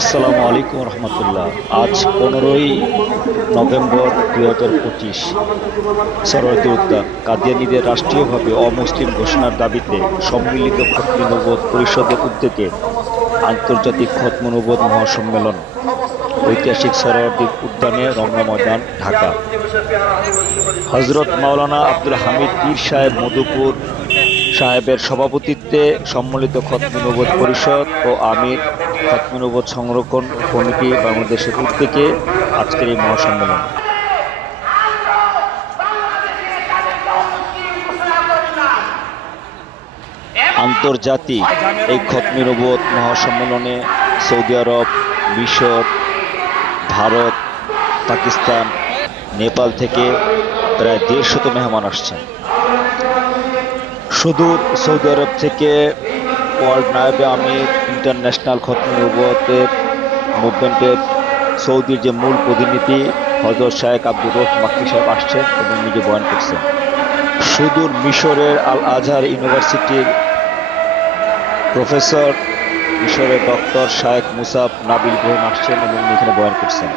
আসসালামু আলাইকুম রহমতুল্লাহ। আজ 15ই নভেম্বর 2025 সরোয়ার্দী উদ্যান কাদিয়ানীদের রাষ্ট্রীয়ভাবে অমুসলিম ঘোষণার দাবিতে সম্মিলিত খতমে নবুওত পরিষদের উদ্যোগে আন্তর্জাতিক খতমে নবুওত মহাসম্মেলন। ঐতিহাসিক সরোয়ার্দী উদ্যানে রমনা ময়দান, ঢাকা। হযরত মাওলানা আব্দুল হামিদ পীর সাহেব মধুপুর সাহেবের সভাপতিত্বে সম্মিলিত খতমে নবুওত পরিষদ ও আমির খতমে নবুওত সংরক্ষণ কমিটি বাংলাদেশের উদ্যোগে আজকের এই মহাসম্মেলন। আন্তর্জাতিক এই খতমে নবুওত মহাসম্মেলনে সৌদি আরব, মিশর, ভারত, পাকিস্তান, নেপাল থেকে প্রায় 150 মেহমান আসছেন। সুদূর সৌদি আরব থেকে ওয়ার্ল্ড নায়েবে আমির ইন্টারন্যাশনাল খতমে নবুওতের মুভমেন্টের সৌদির যে মূল প্রতিনিধি হযরত শায়েখ আব্দুর রউফ মাক্কি সাহেব আসছেন এবং নিজে বয়ান করছেন। সুদূর মিশরের আল আজহার ইউনিভার্সিটির প্রফেসর, মিশরের ডক্টর শায়েখ মুসাব নাবিল ইব্রাহিম আসছেন এবং এখানে বয়ান করছেন।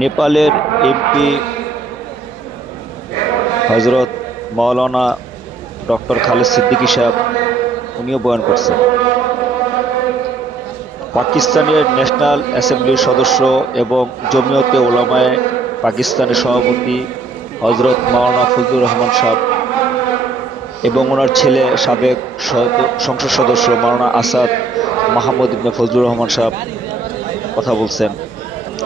নেপালের এমপি হযরত মাওলানা ডক্টর খালেদ সিদ্দিকী সাহেব, উনিও বয়ান করছেন। পাকিস্তানের ন্যাশনাল অ্যাসেম্বলির সদস্য এবং জমিয়তে উলামায়ে পাকিস্তানের সভাপতি হযরত মাওলানা ফজলুর রহমান সাহেব এবং ওনার ছেলে সাবেক সংসদ সদস্য মাওলানা আসাদ মাহমুদ ইবনে ফজলুর রহমান সাহেব কথা বলছেন।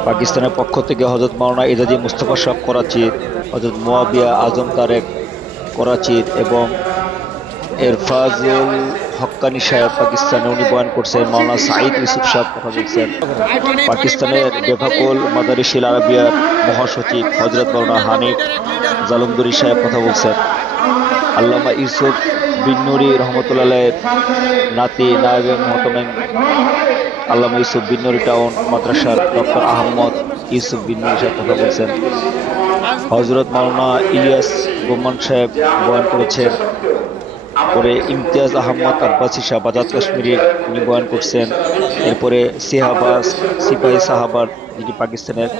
পাকিস্তানের পক্ষ থেকে হযরত মাওলানা এজাজি মুস্তাফা সাহেব করাচির, হযরত মুয়াবিয়া আজম তারেক করাচির এবং এরফাজুল হক্কানি সাহেব পাকিস্তানে, উনি বয়ান করছেন। মাওলানা সাঈদ ইউসুফ সাহেব কথা বলছেন। পাকিস্তানের বেফাকুল মাদারিসিল আরাবিয়ার মহাসচিব হযরত মাওলানা হানিফ জালন্দরি সাহেব কথা বলছেন। আল্লামা ইউসুফ বিন নুরি রহমতুল্লাহের নাতি নায়েবে মুহতামিম আল্লামা ইউসুফ বিন নুরি টাউন মাদ্রাসার ডক্টর আহমদ ইউসুফ বিন নুরি সাহেব কথা বলছেন। হযরত মাওলানা ইলিয়াস বোমান সাহেব বয়ান করেছেন। পরে ইমতিয়াজ আহমদ আব্বাসী সাহেব আজাদ কাশ্মীরি, উনি বয়ান করছেন। এরপরে সিপাহী সাহাবার যিনি পাকিস্তানের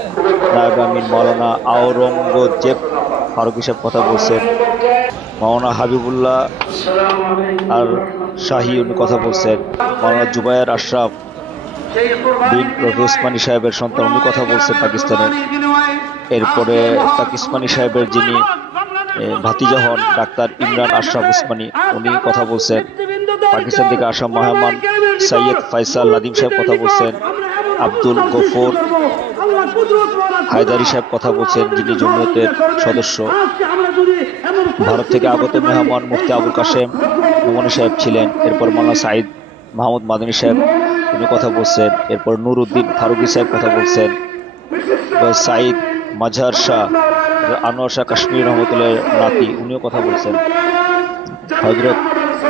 নায়েবে আমির মাওলানা আওরঙ্গজেব ফারুকী সাহেব কথা বলছেন। মাওলানা হাবিবুল্লাহ আর শাহী, উনি কথা বলছেন। মাওলানা জুবায়ের আশরাফ বিন রফি উসমানী সাহেবের সন্তান, উনি কথা বলছেন পাকিস্তানের। এরপরে তাকি উসমানী সাহেবের যিনি ভাতিজা হন ডাক্তার ইমরান আশরাফ উসমানী, উনি কথা বলছেন। পাকিস্তান থেকে আসা মেহমান সৈয়দ ফয়সাল নাদিম সাহেব কথা বলছেন। আব্দুল গফুর হায়দারি সাহেব কথা বলছেন, যিনি জমিয়তের সদস্য। ভারত থেকে আগত মেহমান মুফতি আবুল কাশেম নোমানী সাহেব ছিলেন। এরপর মাওলানা সাঈদ মাহমুদ মাদানী সাহেব, উনি কথা বলছেন। এরপর নুর উদ্দিন ফারুকী সাহেব কথা বলছেন। সাঈদ মাজহার শাহ আনোয়ার শাহ কাশ্মীরি রহমতুল্লাহের নাতি, উনিও কথা বলছেন। হযরত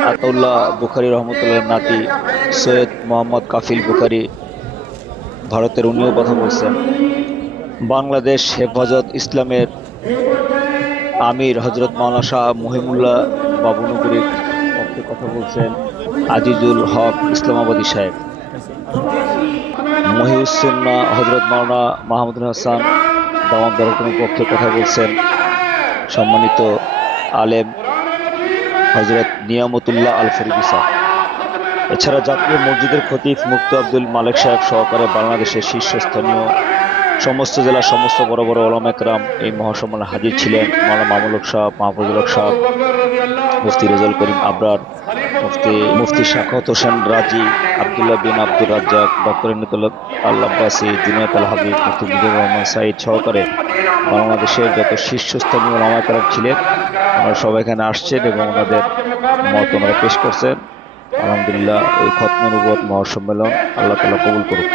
আতাউল্লাহ বুখারী রহমতুল্লাহের নাতি সৈয়দ মোহাম্মদ কাফিল বুখারী ভারতের, উনিও কথা বলছেন। বাংলাদেশ হেফাজত ইসলামের আমির হযরত মাওলানা শাহ মহিমুল্লাহ বাবুনগরীর পক্ষে কথা বলছেন আজিজুল হক ইসলামাবাদী সাহেব। মহিউসুন্নাহ হযরত মাওলানা মাহমুদুল হাসান দাওয়াত বরকতের পক্ষে কথা বলছেন। সম্মানিত আলেম হযরত নিয়ামতুল্লাহ আল ফরিদি সাহেব। এছাড়া জাতীয় মসজিদের খতিব মুফতি আব্দুল মালেক সাহেব সহকারে বাংলাদেশের শীর্ষস্থানীয় সমস্ত জেলার সমস্ত বড় বড় ওলামা একরাম এই মহাসম্মেলনে হাজির ছিলেন। মাওলানা মামুনুল হক সাহেব, মাহফুজুল হক সাহেব, মুফতি রেজাউল করিম আবরার, মুফতি শাখাওয়াত হোসেন রাজি, আব্দুল্লাহ বিন আব্দুর রাজ্জাক, ডক্টর ইনায়েতুল্লাহ আল আব্বাসী, জুনায়েদ আল হাবিব, মুফতি মুজিবুর রহমান সাঈদ সহকারে বাংলাদেশের যত শীর্ষস্থানীয় ওলামা একরাম ছিলেন, ওনারা সবাই এখানে আসছেন এবং ওনাদের মত ওনারা পেশ করছেন। আলহামদুলিল্লাহ, এই খতমে নবুওত মহাসম্মেলন আল্লাহ তাআলা কবুল করুক।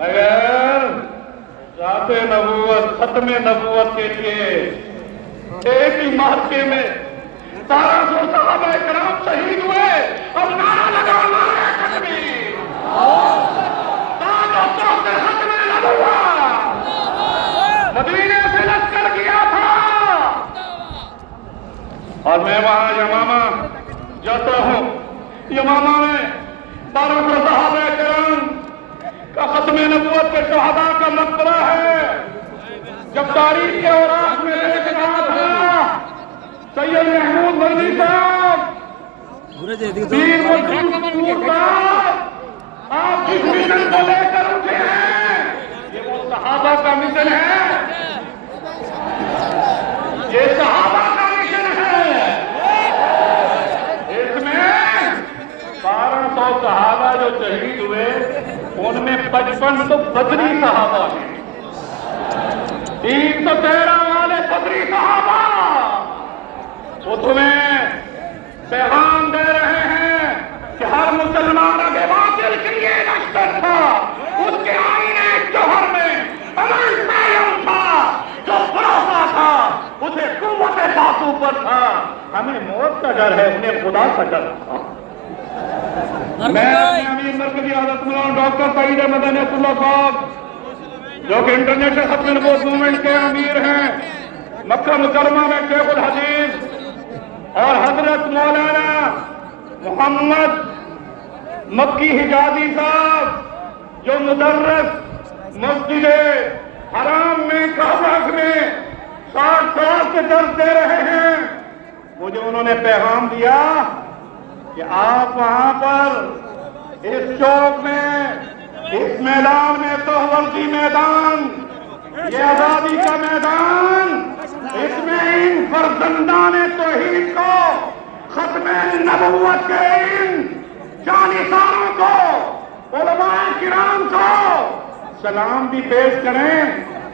मगर जाते नबूवत खत्मे नबूवत के लिए एक ही मार्के में 1200 सहाबा किराम शहीद हुए। अब नारा लगाओ, नारा तकबीर। और मैं वहां यमामा जाता हूं। यमामा में 1200 सहाबा किराम का खत्मे नबूवत के शहादा का मकबरा है। जब तारीख के औराक में देख रहा था सैयद महमूद मदनी साहब पीर मजदूर साहब आप जिस मिशन को लेकर उठे हैं ये वो सहाबा का मिशन है, ये सहाबा का मिशन है। इसमें 1200 सहाबा जो शहीद हुए उनमें 55 तो बदरी सहाबा हैं, 313 वाले बदरी सहाबा वो तुम्हें पैगाम दे रहे हैं कि हर मुसलमान आगे बातिल के लिए लश्कर था, उसके आईने जौहर में अमल कायम था, जो भरोसा था उसे कुव्वत बातू पर था। हमें मौत का डर है, उन्हें खुदा का डर था। मैं अमीर मरकजी हज़रत मौलाना डॉक्टर सईद अहमद अनसुल्लाह साहब जो कि इंटरनेशनल खत्मे नबूवत मूवमेंट के अमीर हैं, मक्का मुकरमा में शेखुल हदीस और हजरत मौलाना मोहम्मद मक्की हिजाजी साहब जो मुदर्रिस मस्जिद हराम में काबा में 60 साल से दर्द दे रहे हैं। मुझे उन्होंने पैगाम दिया कि आप वहां पर इस चौक में, इस मैदान में, तोहवर्दी मैदान, ये आजादी का मैदान, इसमें इन फर्जंदाने तौहीद को, खत्मे नबूवत के इन जानिसारों को, उलमाए किराम को सलाम भी पेश करें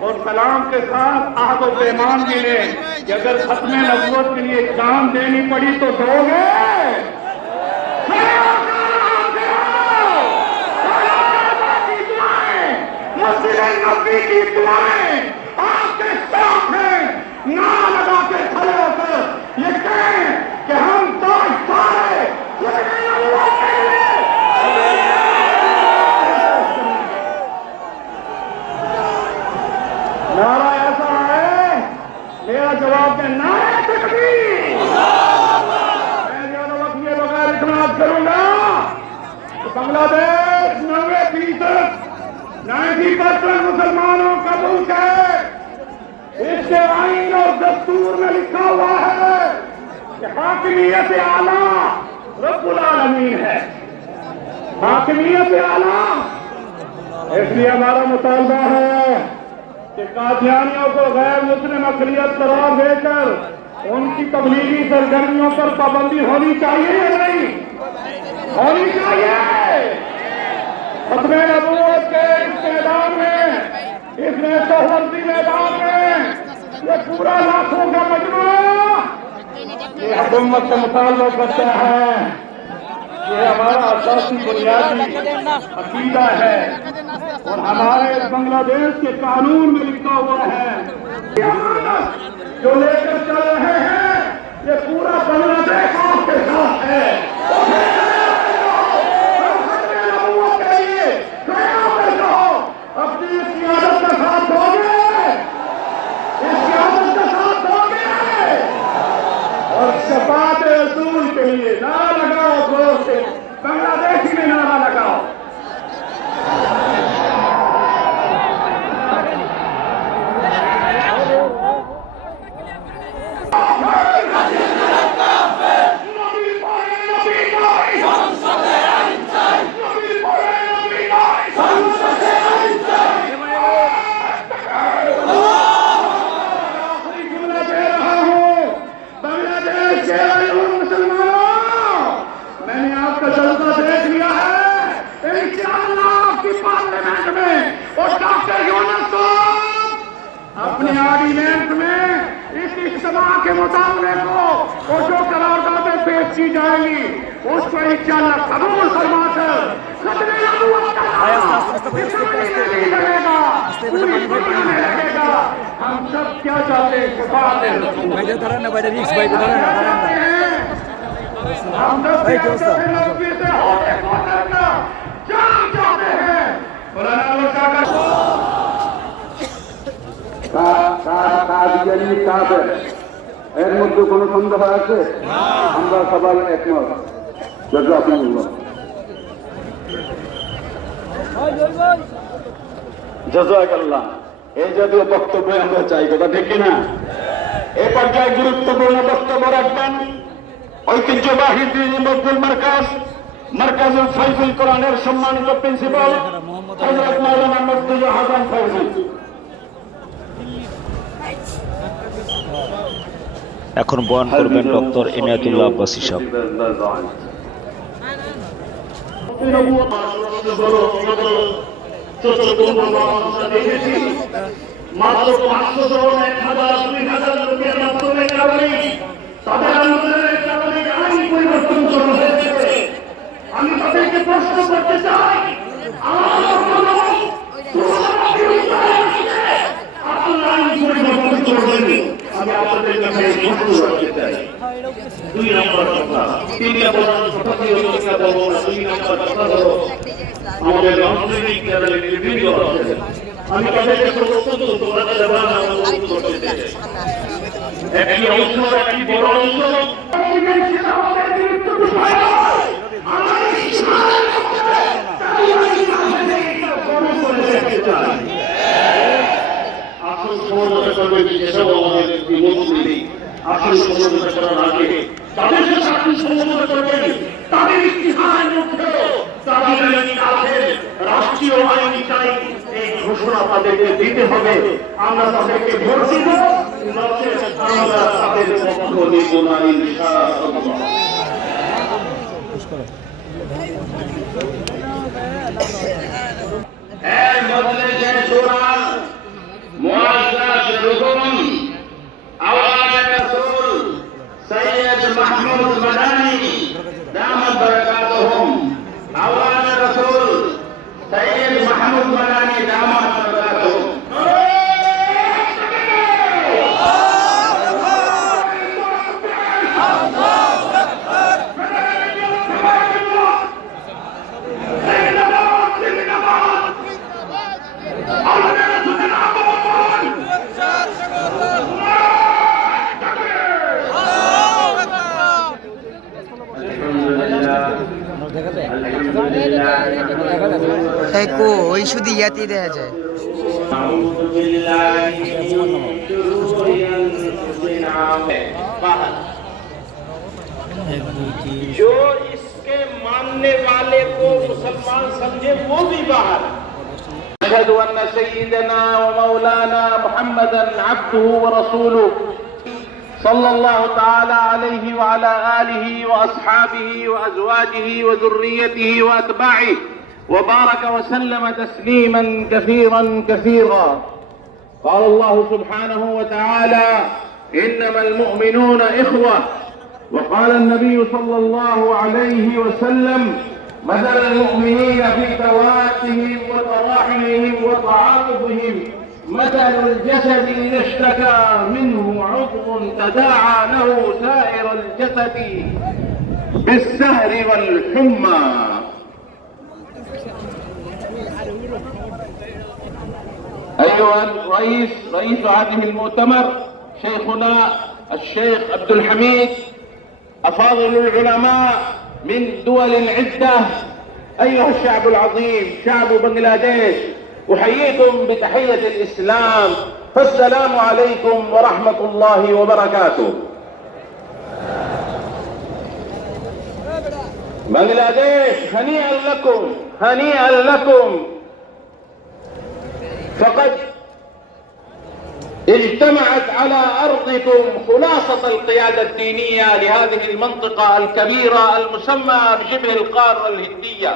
और सलाम के साथ आहद व पैमान भी लें कि अगर खत्मे नबूवत के लिए जान देनी पड़ी तो दोगे। मस्जिद नबी की दुआएं आपके साथ हैं, ना लगा के खड़े होकर ये कहें कि हम तो सारे नारा ऐसा है, मेरा जवाब है नारे तकबीर। मैं ज्यादा वक्त ये बगैर इतना करूंगा तो बांग्लादेश 90% मुसलमानों का मुल्क है। इसके आईन और दस्तूर में लिखा हुआ है कि हाकिमियत आला रब्बुल आलमीन है, हाकिमियत आला। इसलिए हमारा मुतालबा है कि कादियानियों को गैर मुस्लिम अक़लियत करार देकर उनकी तबलीगी सरगर्मियों पर पाबंदी होनी चाहिए या नहीं होनी चाहिए। खत्मे नबूवत के इस मैदान में, इसमें तोहवर्दी मैदान में ये पूरा लाखों का मजमूआ ये हुकूमत से मुताल्लुक करता है। ये हमारा असासी बुनियादी अकीदा है और हमारे बांग्लादेश के कानून में लिखा हुआ है। जो लेकर चल रहे हैं ये पूरा बांग्लादेश आपके साथ है। अपनी इस क्यादत का साथ दोगे, इस क्यादत का साथ दोगे और शफाअत रसूल के लिए नारा लगाओ, जोर से बांग्लादेशी में नारा लगाओ। अपने ऑर्डिनेंस में इस इज्तिमा के मुताबिक को और जो करारदादें पेश की जाएंगी उसको इंशाअल्लाह कबूल फरमाकर खत्मे नबूवत का लगेगा, पूरी दुनिया में लगेगा। हम सब क्या चाहते हैं? शफाअत रसूल। हम सब नबी से होते का जान चाहते हैं। এর মধ্যে কোনো সন্দেহ আছে? আমরা সবাই একমত। জাযাকুমুল্লাহ। জাযাকাল্লাহ। এই জাতীয় বক্তব্য আমরা চাই, কথা ঠিক কিনা? এ পর্যায়ে গুরুত্বপূর্ণ বক্তব্য রাখবেন ঐতিহ্যবাহী দ্বীনি মকবুল মার্কাজুল ফাইজুল কোরআনের সম্মানিত প্রিন্সিপাল হযরত মাওলানা মুফতি হাসান ফাইজি। এখন বয়ান করবেন ডক্টর ইনায়েতুল্লাহ আব্বাসী সাহেব। মাত্র 500 জন 1000 2000 লোকের মাধ্যমে কারণে তাদের আন্দোলনের কারণে আইন পরিবর্তন করা হয়েছে। আমি তাদেরকে প্রশ্ন করতে চাই, আপনারা আইন পরিবর্তন করবেন? আমি আপনাদের কাছে প্রশ্ন করতে চাই। 2 নম্বর কথা, 3 নম্বর কথা দিয়ে বলবো না। 2 নম্বর কথা হলো আমাদের রাজনৈতিক দলের বিভিন্ন আছে, আমি তাদেরকে প্রশ্ন করতে চাই। একটি অংশ, একটি বড় অংশ আসল সমালোচনা করবে, যেসব আমাদের বিমন্ত্রী আসল সমালোচনা করার আগে তাদের সাথে আপনি সমালোচনা করবেন। তাদের ইতিহাসের মধ্যে তাদের রাষ্ট্রীয় আইন চাই, এই ঘোষণা তাদেরকে দিতে হবে। আমরা তাদেরকে ভোট দিব, আমরা তাদের পক্ষ নিব না ইনশাআল্লাহ। এর বদলে যে সূরা মুআজ্জাজ রুকুম আওয়াজ রাসূল সৈয়দ মাহমুদ মাদানী দামাত বারাকাতুহুম, আওয়াজ রাসূল সৈয়দ মাহমুদ মাদানী দামাত বারাকাতুহুম। ওই শুধু ইয়াতি দেখা যায়। जो इसके मानने वाले को मुसलमान समझे वो भी बाहर। अशहदु अन्न सय्यदना व मौलाना मुहम्मदन अब्दुहु व रसूलुहु सल्लल्लाहु ताला अलैहि व अला आलिहि व अस्हाबिहि व अज़वाजिहि व ذُرِّيَّتِهِ व अतबाइहि व बारक व सल्लम तस्लीमा كثيرا قال الله سبحانه وتعالى إنما المؤمنون إخوة وقال النبي صلى الله عليه وسلم مثل المؤمنين في توادهم وتراحمهم وتعاطفهم مثل الجسد إذا اشتكى منه عضو تداعى له سائر الجسد بالسهر والحمى. أيها رئيس هذه المؤتمر شيخنا الشيخ عبد الحميد، أفاضل العلماء من دول عدة، أيها الشعب العظيم شعب بنغلاديش، أحييكم بتحية الإسلام، فالسلام عليكم ورحمة الله وبركاته. بنغلاديش هنيئا لكم، هنيئا لكم، فقد اجتمعت على أرضكم خلاصة القيادة الدينية لهذه المنطقة الكبيرة المسمى بشبه القارة الهندية.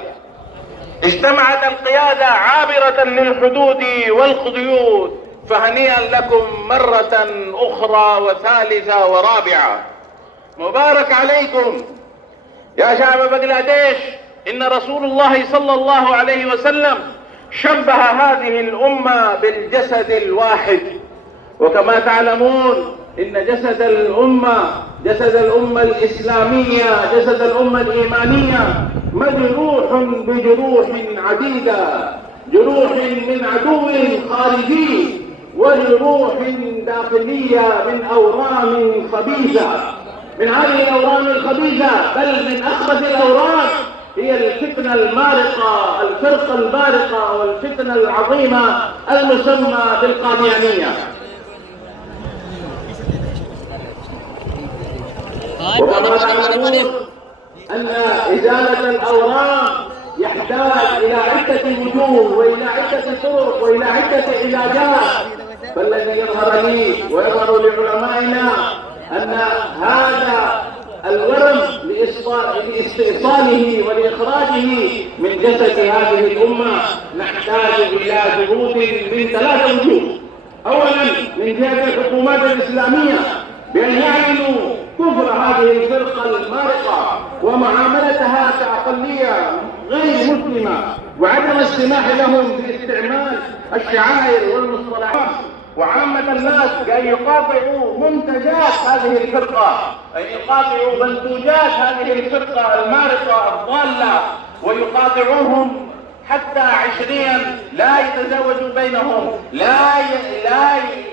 اجتمعت القيادة عابرة للحدود والخدود، فهنيئا لكم مرة أخرى وثالثة ورابعة. مبارك عليكم يا شعب بنغلاديش. إن رسول الله صلى الله عليه وسلم شبه هذه الأمة بالجسد الواحد، وكما تعلمون إن جسد الأمة الإسلامية، جسد الأمة الإيمانية مجروح بجروح عديدة، جروح من عدو خارجي ولروح داخلية من أورام خبيثة. من هذه الأورام الخبيثة بل من أخبث الأورام هي الفتنة المارقة، الفرقة البارقة والفتنة العظيمة المسمى بالقاديانية. وكما تعلمون أن إزالة الأورام يحتاج إلى عدة وجوه وإلى عدة طرق وإلى عدة علاجات. فالذي يظهر لي ويظهر لعلمائنا أن هذا الورم لاستئصاله ولإخراجه من جسد هذه الأمة نحتاج إلى جهود من 3 وجوه. أولا من جهة الحكومات الإسلامية بأن يعلنوا كفر هذه الفرقة المارقة ومعاملتها كأقلية غير مسلمة، وعدم السماح لهم باستعمال الشعائر والمصطلحات، وعامة الناس بأن يقاطعوا منتجات هذه الفرقة، أن يقاطعوا منتوجات هذه الفرقة المارقة الضالة، ويقاطعوهم حتى عشريا لا يتزوجوا بينهم، لا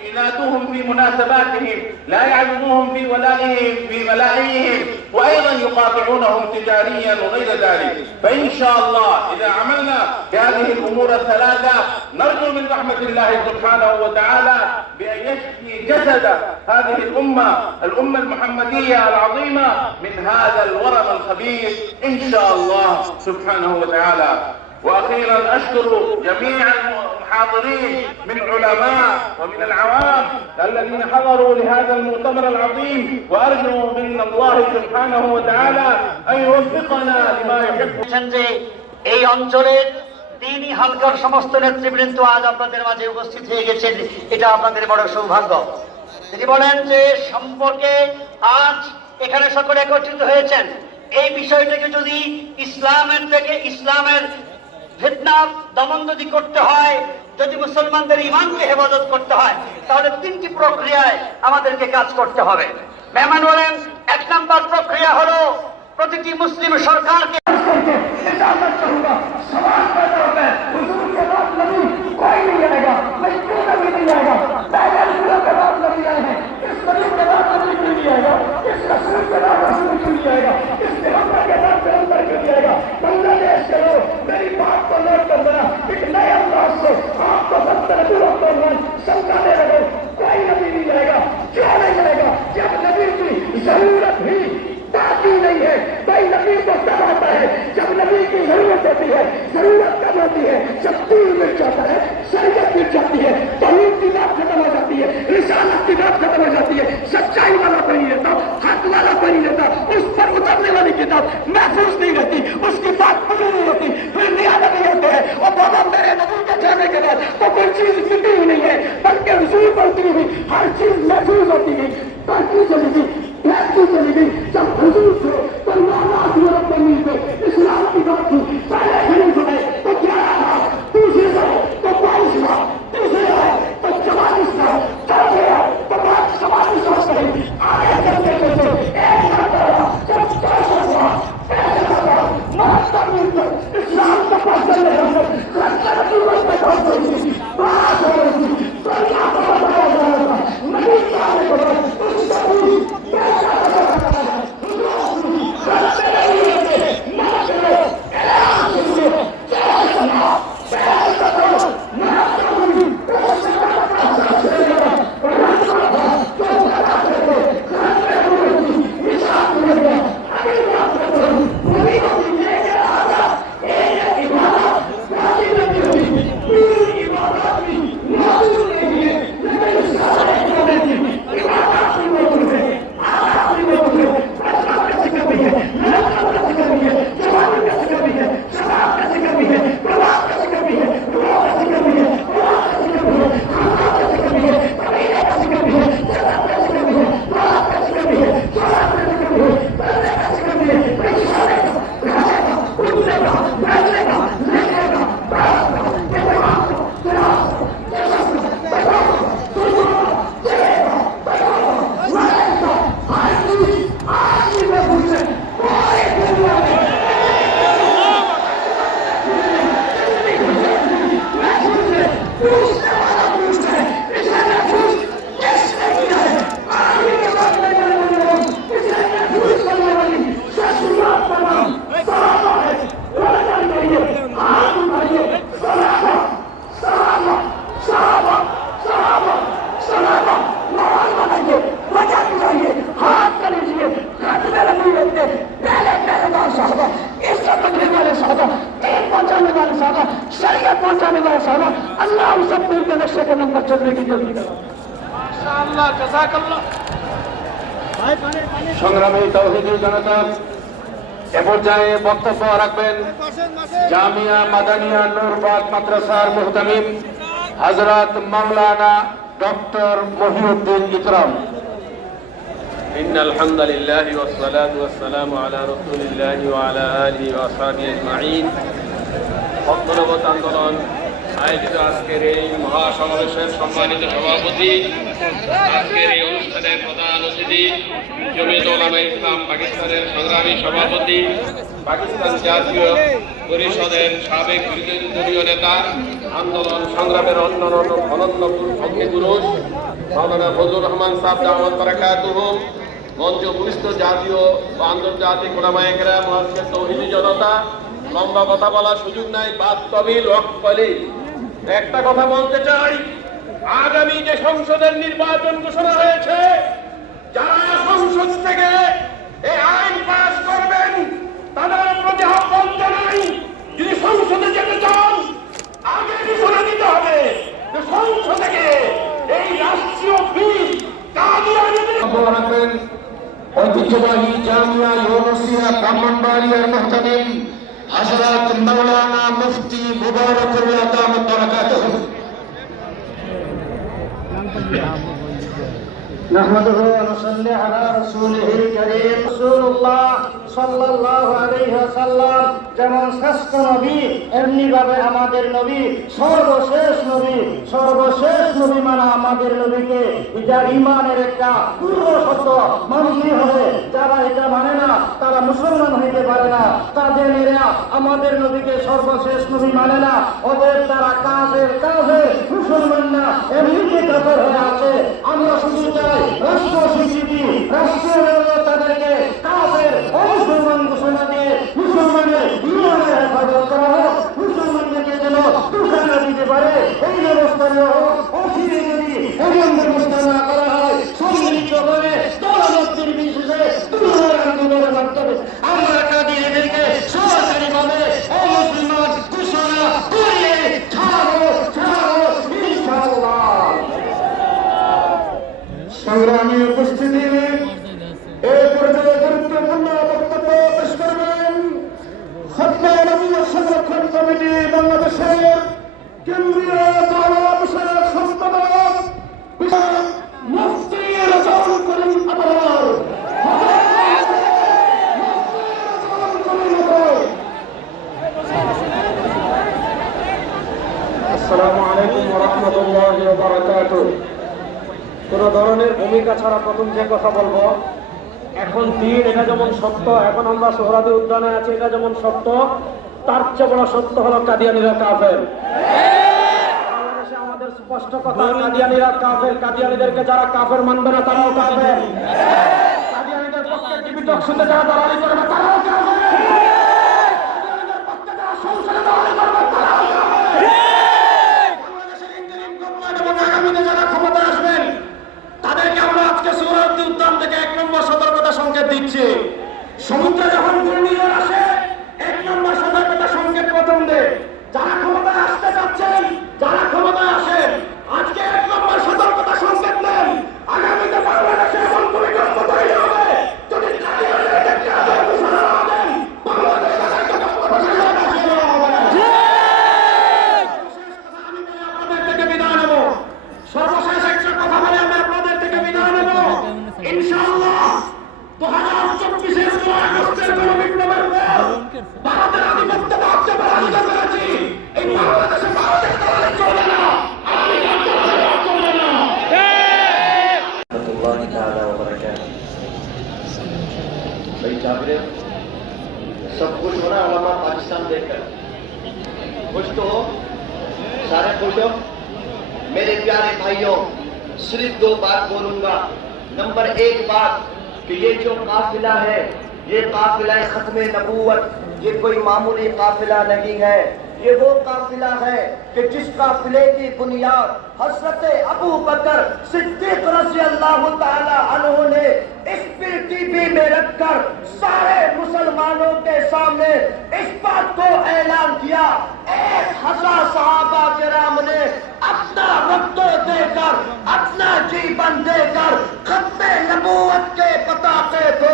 ينادوهم في مناسباتهم، لا يعلموهم في ولائهم في ملاهيهم، وايضا يقاطعونهم تجاريا وغير ذلك. فان شاء الله اذا عملنا بهذه الامور ال3 نرجو من رحمه الله سبحانه وتعالى بان يشفي جسد هذه الامه المحمديه العظيمه من هذا الورم الخبيث ان شاء الله سبحانه وتعالى. واخيرا اشكر جميع المحاضرين من علماء ومن العوام الذين حضروا لهذا المؤتمر العظيم، وارجو من الله سبحانه وتعالى ان يوفقنا لما يحب। এই অঞ্চলের দিনই হালকার সমস্ত নেতৃবৃন্দ আজ আপনাদের মাঝে উপস্থিত হয়ে গেছেন, এটা আপনাদের বড় সৌভাগ্য। তিনি বলেন যে সম্পর্কে আজ এখানে সকলে একত্রিত হয়েছেন, এই বিষয়টাকে যদি ইসলামের থেকে ইসলামের ফিতনা দমন যদি করতে হয়, যদি মুসলমানদের ঈমানকে হেফাজত করতে হয়, তাহলে 3টি প্রক্রিয়ায় আমাদেরকে কাজ করতে হবে। মেহমান বলেন 1 নম্বর প্রক্রিয়া হলো প্রতিটি মুসলিম সরকারকে मेरी बात को नोट कर देना, एक नए अंदाज से आपको 70 समझाने लगे। कोई नबी नहीं जाएगा, क्यों नहीं जाएगा? जब नबी की जरूरत ही बाकी नहीं है। कोई नबी को तब आता है जब नबी की जरूरत होती है। जरूरत कब होती है? जब दिल मिल जाता है, शरीयत मिल जाती है, तौहीद की बात खत्म हो जाती है, रिसालत की बात खत्म हो जाती है, सच्चाई वाला कोई नहीं रहता, हक वाला कोई नहीं रहता, उस पर उतरने वाली किताब महफूज नहीं रहती, उसकी बात पूरी नहीं होती, फिर नया नबी होते हैं और बाबा मेरे नबी के जाने के बाद तो कोई चीज मिलती ही नहीं है, बल्कि हुजूर पढ़ती हुई हर चीज महफूज होती गई, बढ़ती चली गई, फैलती चली गई। जब हुजूर से इस्लाम की बात थी, पहले खरीद गए तो 11 था, दूसरे था तो 22 था, तीसरे है तो 44 था, चौथे है तो 44 नहीं, आगे चलते चलते एक जब 400 हुआ, इस्लाम का पास चलने लगे, बात हो रही थी, तो यहाँ पर बताया जा रहा था, नहीं पाने को उसका पूरी पैसा করছেন নাকি জলদি করেন। মাশাআল্লাহ, জাযাকাল্লাহ। সংগ্রামী তাওহীদি জনতা, এ পর্যায়ে বক্তব্য রাখবেন জামিয়া মাদানিয়া নূরবাগ মাদ্রাসার মুহতামিম হযরত মাওলানা ডক্টর মহিউদ্দিন ইকরাম। إن الحمد لله والصلاة والسلام على رسول الله وعلى آله وأصحابه أجمعين। ভক্তনবত আন্দোলন আয়োজিত আজকের এই মহাসমাবেশের সম্মানিত সভাপতি, আজকের এই অনুষ্ঠানের প্রধান অতিথি জমিয়ত উলামায়ে ইসলাম পাকিস্তানের সংগ্রামী সভাপতি, পাকিস্তান জাতীয় পরিষদের সাবেক বিরোধী দলীয় নেতা, আন্দোলন সংগ্রামের অনন্য অগ্নিপুরুষ মাওলানা ফজলুর রহমান সাহেব দাওয়াত বারাকাতুহু, মঞ্চ উপস্থিত জাতীয় ও আন্তর্জাতিক উলামায়ে কেরাম, আজকের তাওহীদি জনতা, লম্বা কথা বলার সুযোগ নাই, বাদ তবিল ওয়াক্ফলি। একটা কথা বলতে চাই, আগামী যে সংসদের নির্বাচন ঘোষণা হয়েছে, যারা সংসদ থেকে এই আইন পাস করবেন তাদের প্রতি আহ্বান জানাই, যদি সংসদে যেতে চান আগে ঘোষণা দিতে হবে যে সংসদ থেকে এই রাষ্ট্রীয় বিল রাখবেন ঐতিহ্যবাহী জামিয়া ইউনুসিয়া ব্রাহ্মণবাড়িয়ার মুহতামিম হযরত মাওলানা মুফতি মুবারকুল্লাহ দামাত বারাকাতুহু। نحمده ونصلي على رسوله الكريم رسول الله সাল্লাল্লাহু আলাইহি ওয়াসাল্লাম যেমন শ্রেষ্ঠ নবী, এমনি ভাবে আমাদের নবী সর্বশেষ নবী মানে আমাদের নবীকে, এটা ঈমানের একটা পূর্ব শর্ত মানতে হবে। যারা এটা মানে না তারা মুসলমান হইতে পারে না। কাদিয়ানীরা আমাদের নবীকে সর্বশেষ নবী মানে না, ওদের তারা কাফের মুসলমান না, এমনিতে কাফের হয়ে আছে। আমরা শুধু চাই রাষ্ট্র স্বীকৃতি, রাষ্ট্রীয় তাদেরকে কাফের মুসলমান ঘোষণা দিয়ে মুসলমানের ঈমানের হেফাজত করা হোক, মুসলমানদেরকে যেন ধোঁকা না দিতে পারে এই ব্যবস্থা নেওয়া হোক। অচিরে যদি এমন ব্যবস্থা না করা হয়, সম্মিলিতভাবে দলমতের বিশেষে দূর আন্দোলনের মাধ্যমে আমরা কাদিয়ানীদেরকে সরকারিভাবে অমুসলমান ঘোষণা করে ছাড়বো ইনশাআল্লাহ। সংগ্রামী উপস্থিতি, এই পর্যায়ে গুরুত্বপূর্ণ বক্তব্য পেশ করবেন খতমে নবুয়্যত সংরক্ষণ কমিটি বাংলাদেশের কেন্দ্রীয় দাওয়া বিষয়ক সম্পাদক মুফতি রেজাউল করিম আতর। আসসালামু আলাইকুম ওয়া রাহমাতুল্লাহি ওয়া বারাকাতুহু। কোন ধরনের ভূমিকা ছাড়া প্রথম যে কথা বলবো, এখন দিন এটা যেমন সত্য, এখন আমরা সোহরাওয়ার্দী উদ্যানে আছি, এটা যেমন সত্য, তার চেয়ে বড় সত্য হলো কাদিয়ানীরা কাফের। বাংলাদেশে আমাদের স্পষ্ট কথা, কাদিয়ানীরা কাফের। কাদিয়ানীদেরকে যারা কাফের মানবে না তারাও কাফের। কাদিয়ানীদের পক্ষে টিভি টক শুনতে যারা দালালি করবে তারাও কাফের। কাদিয়ানীদের পক্ষে যারা সংসদে দালালি করবে তারাও কাফের। বাংলাদেশের ইন্টারিম গভর্নমেন্ট এবং আগামীতে যারা ক্ষমতা আসবেন তাদেরকে আমরা আজকে সোহরাওয়ার্দী উদ্যান থেকে 1 নম্বর সতর্কতা সংকেত দিচ্ছি। সমুদ্রে যখন ঘূর্ণিঝড় আসে 1 নম্বর সতর্কতা সংকেত প্রথম দেয়। যারা ক্ষমতায় আসতে চাচ্ছেন, যারা ক্ষমতায় আসেন, আজকে 1 নম্বর সতর্কতা সংকেত নেন। আগামীতে বাংলাদেশে এমন ভূমিকম্প তৈরি হবে, যদি কাদিয়ানীদেরকে কাফের ঘোষণা না দেন, বাংলাদেশ তাদেরকে কাফের ঘোষণা হবে না। সর্বশেষ কথা আমি বলে আপনাদের থেকে বিদায় নেব। সর্বশেষ একটা কথা বলে আমি আপনাদের থেকে বিদায় নেব। ইনশাআল্লাহ 2024-এর 9 আগস্টের গণবিপ্লবের পর ভারতের আধিপত্যবাদকে পরাজিত করেছি। এই বাংলাদেশে ভারতের দলে চলে না, আমি চলে না। भाई जाबिर, सब कुछ हो रहा है उलमा पाकिस्तान देखकर, कुछ तो हो, सारे खुश हो। मेरे प्यारे भाइयों, सिर्फ 2 बात बोलूंगा। नंबर 1 बात कि ये जो काफिला है, ये काफिला खत्मे नबूवत, ये कोई मामूली काफिला नहीं है। ये वो काफिला है कि जिस काफिले की बुनियाद हजरत अबू बकर सिद्दीक रज़ी अल्लाह ताला अन्हु ने इस फिर टीवी में रखकर सारे मुसलमानों के सामने इस बात को ऐलान किया, 1000 सहाबा किराम ने अपना रक्त देकर, अपना जीवन देकर खत्मे नबूवत के पताके को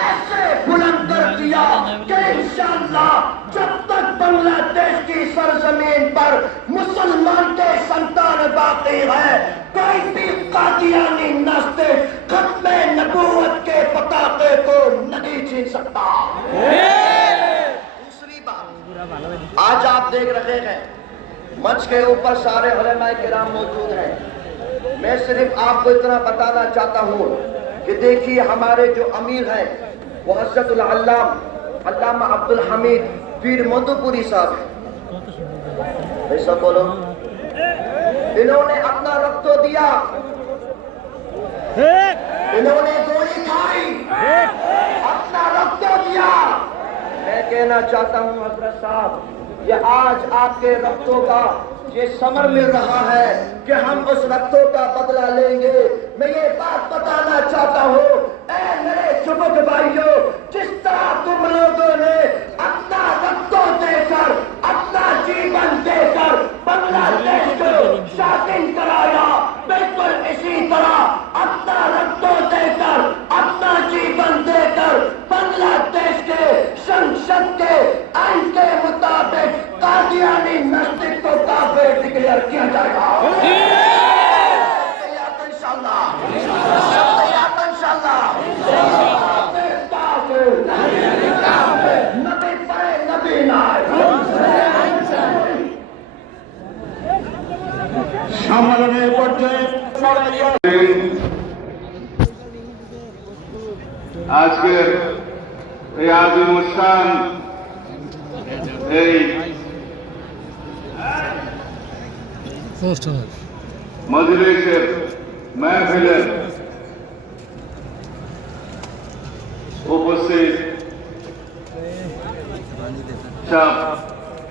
ऐसे बुलंद कर दिया कि इंशाअल्लाह जब तक बांग्लादेश की सरजमीन पर मुसलमान के संतान बाकी है, कोई भी कादियानी नास्तिक खत्मे नबूवत के पताके को नहीं छीन सकता। दूसरी बात, आज आप देख रहे हैं मंच के ऊपर सारे उलमाए किराम मौजूद हैं। मैं सिर्फ आपको इतना बताना चाहता हूँ कि देखिए हमारे जो अमीर हैं वो हज़रतुल अल्लामा अब्दुल हमीद पीर मधुपुरी साहब हैं। ऐसा बोलो, इन्होंने अपना रक्त दिया, इन्होंने गोली खाई, अपना रक्त दिया। मैं कहना चाहता हूँ हजरत साहब, ये आज आपके रक्तों का ये समर मिल रहा है कि हम उस रक्तों का बदला लेंगे। मैं ये बात बताना चाहता हूँ, ऐ मेरे युवक भाइयों, जिस तरह तुम लोगों ने अपना रक्त देकर, अपना जीवन देकर बांग्लादेश को शासन कराया, बिल्कुल इसी तरह अपना रक्त देकर, अपना जीवन देकर बांग्लादेश के संसद के आइन के मुताबिक कादियानी नास्तिक को काफिर डिक्लेयर किया जाएगा। इंशाअल्लाह, इंशाअल्लाह। नबी परे नबी ना সম্মেলনের পর্যায়ে আজকের এই আজিম অনুষ্ঠান, এই মজলিসের মাহফিলের উপস্থিত সব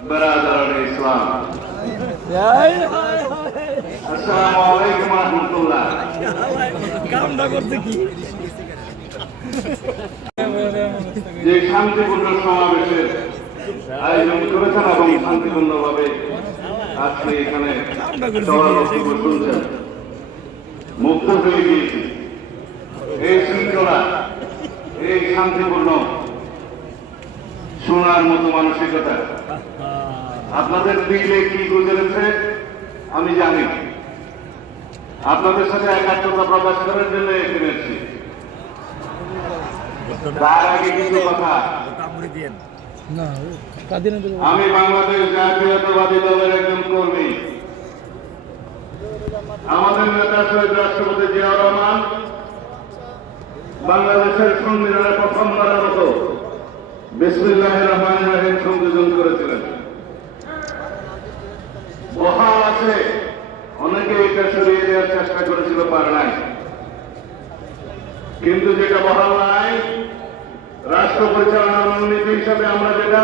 বিরাদরান ইসলাম, আসসালামু আলাইকুম ওয়া রাহমাতুল্লাহ। যে শান্তিপূর্ণ সমাবেশের আয়োজন করেছেন এবং শান্তিপূর্ণভাবে আজকে এখানে সবার বক্তব্য শুনছেন, মুক্ত হয়ে গিয়েছি। এই শৃঙ্খলা, এই শান্তিপূর্ণ শোনার মতো মানসিকতা আপনাদের দিলে কি গুজরেছে আমি জানি। আপনাদের সাথে একাত্মতা প্রকাশ করার জন্য এখানে এসেছি। তার আগে কিছু কথা, আমি বাংলাদেশ জাতীয়তাবাদী দলের একজন কর্মী। আমাদের নেতা শহীদ রাষ্ট্রপতি জিয়াউর রহমান বাংলাদেশের সংবিধানে প্রথমবারের মতো বিসমিল্লাহির রহমানির রহিম সংযোজন করেছিলেন। বহাল আছে, অনেকে এটা সরিয়ে দেওয়ার চেষ্টা করেছিল, পারে নাই। কিন্তু যেটা বহাল নাই, রাষ্ট্র পরিচালনার মূলনীতি হিসাবে আমরা যেটা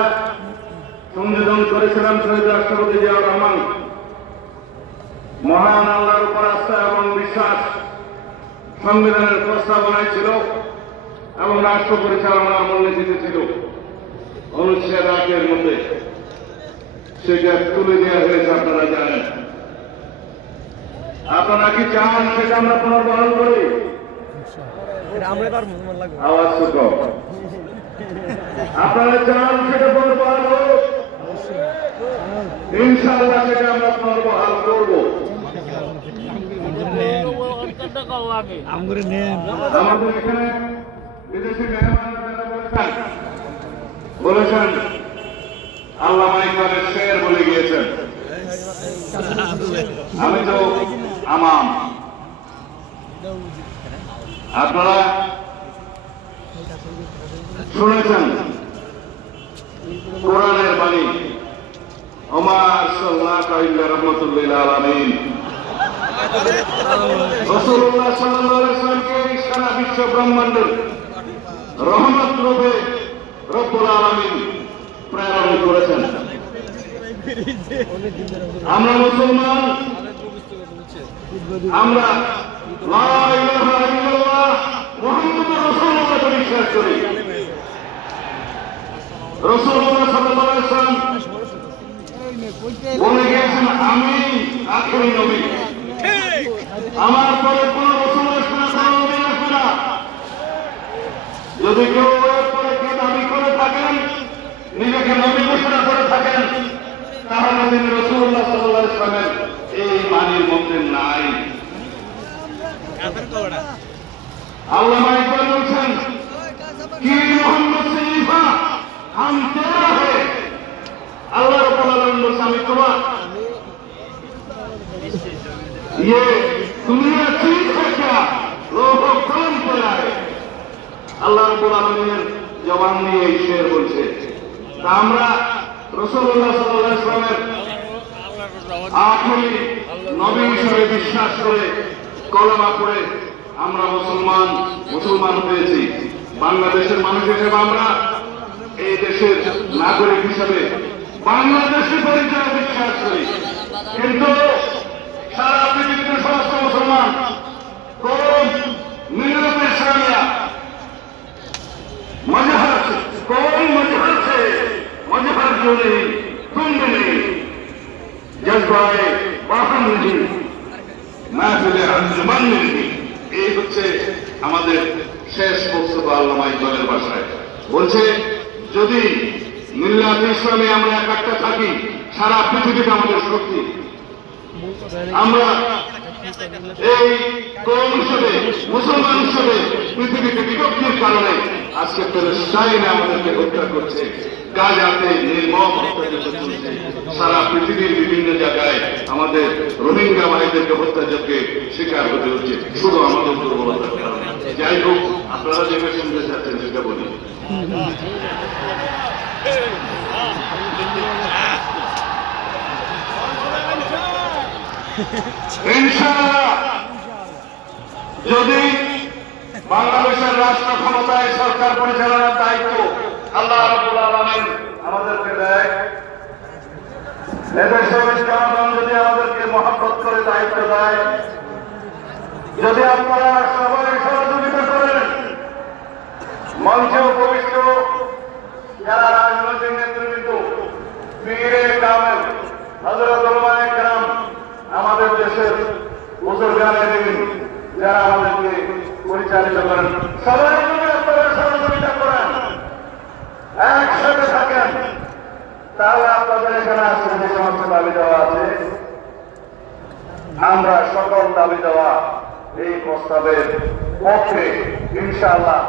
সংযোজন করেছিলাম, শহীদ রাষ্ট্রপতি জিয়াউর রহমান মহান আল্লাহর উপর আস্থা এবং বিশ্বাস সংবিধানের প্রস্তাবনায় ছিল এবং রাষ্ট্র পরিচালনার মূলনীতিতে ছিল। অনুচ্ছেদ 8 মধ্যে সেটা তুলে দেওয়া হয়েছে, আপনারা জানেন। আপনারা কি চান সেটা আমরা পুনর্বহাল করি? আওয়াজ তো কম। আপনারা চান সেটা পুনর্বহাল হোক? ইনশাআল্লাহ সেটা আমরা পুনর্বহাল করব। আমাদের এখানে বিদেশি মেহমান বলেছেন, আল্লামা ইকবালের শের বলে গিয়েছেন, আমি তো আমাম। আপনারা শুনেছেন কোরআনের বাণী, ওমা আরসালনাকা ইল্লা রাহমাতাল লিল আলামিন। রাসূলুল্লাহ সাল্লাল্লাহু আলাইহি ওয়াসাল্লামকে সারা বিশ্ব ব্রহ্মাণ্ডের রহমত রূপে রব্বুল আলামিন প্রেরণ করেছেন। আমরা মুসলমান, আমরা লা ইলাহা ইল্লাল্লাহ মুহাম্মদ রাসূলুল্লাহকে বিশ্বাস করি। রাসূলুল্লাহ সাল্লাল্লাহু আলাইহি ওয়াসাল্লাম বলে গিয়েছেন, আমি আখেরি নবী, আমার পরে কোন রাসূল আসবে না, কোন নবী আসবে না। যদি কেউ এর পরে কে দাবি করে থাকেন, নিজেকে নবী ঘোষণা করে থাকেন, তাহলে তিনি রাসূলুল্লাহ সাল্লাল্লাহু আলাইহি ওয়াসাল্লামের এই বাণীর মধ্যে নাই। আল্লামা ইকবাল বলছেন, কি মোহাম্মদ से ईफा हम तेरा है, अल्लाह रब्बुल आलमीन বলছে আমি তোমার। ये दुनिया चीज है क्या, लोगों कलम पर आए। আল্লাহ রাব্বুল আলামিনের জবান নিয়ে এই শের বলছে। তা আমরা রাসূলুল্লাহ সাল্লাল্লাহু আলাইহি ওয়াসাল্লামের আখেরি নবী হিসেবে বিশ্বাস করে কলেমা পড়ে আমরা মুসলমান হয়েছি। বাংলাদেশের মানুষ হিসেবে আমরা এই দেশের নাগরিক হিসেবে বাংলাদেশি পরিচয় বিশ্বাস করি। কিন্তু সারা পৃথিবীতে সমস্ত মুসলমান কোন মিল্লাত ইসলামিয়া मजहर कौन मजहर से मजहर जो नहीं, तुम भी नहीं, जज्बाए बाहर नहीं, महफिले अंजुमन नहीं। এই হচ্ছে আমাদের শেষ বক্তব্য আল্লামা ইকবালের ভাষায়। বলছে, যদি মিল্লাত ইসলামে আমরা একাত্ম থাকি, সারা পৃথিবীতে আমাদের শক্তি। আমরা এই কওম হিসেবে, মুসলমান হিসেবে পৃথিবীতে বিভক্তির কারণে আজকে প্যালেস্টাইনে আমাদেরকে হত্যা করছে, গাজাতে নির্মম হত্যাযজ্ঞ চলছে, সারা পৃথিবীর বিভিন্ন জায়গায় আমাদের রোহিঙ্গা ভাইদেরকে হত্যাযজ্ঞে শিকার হতে হচ্ছে, শুধু আমাদের দুর্বলতার কারণে। যাই হোক, আপনারা যেটা শুনতে চাচ্ছেন সেটা বলি। ইনশাআল্লাহ যদি বাংলাদেশের রাষ্ট্র ক্ষমতায় সরকার পরিচালনার দায়িত্ব আল্লাহ রাব্বুল আলামিন আমাদেরকে দেয়, এদেশের জনগণ যদি আমাদেরকে মহব্বত করে দায়িত্ব দেয়, যদি আপনারা সবাই সহযোগিতা করেন, মঞ্চে উপবিষ্ট যারা রাজনৈতিক নেতৃবৃন্দ, পীরে কামেল, হযরত উলামায়ে কেরাম, আমাদের দেশের বুজুর্গানে দিন যারা আমাদেরকে পরিচালিত করেন, সবাই মিলে আপনারা সহযোগিতা করেন, একসাথে থাকেন, তাহলে আপনাদের এখানে আসলে যে সমস্ত দাবি দেওয়া আছে, আমরা সকল দাবি দেওয়া এই প্রস্তাবের পক্ষে ইনশাআল্লাহ।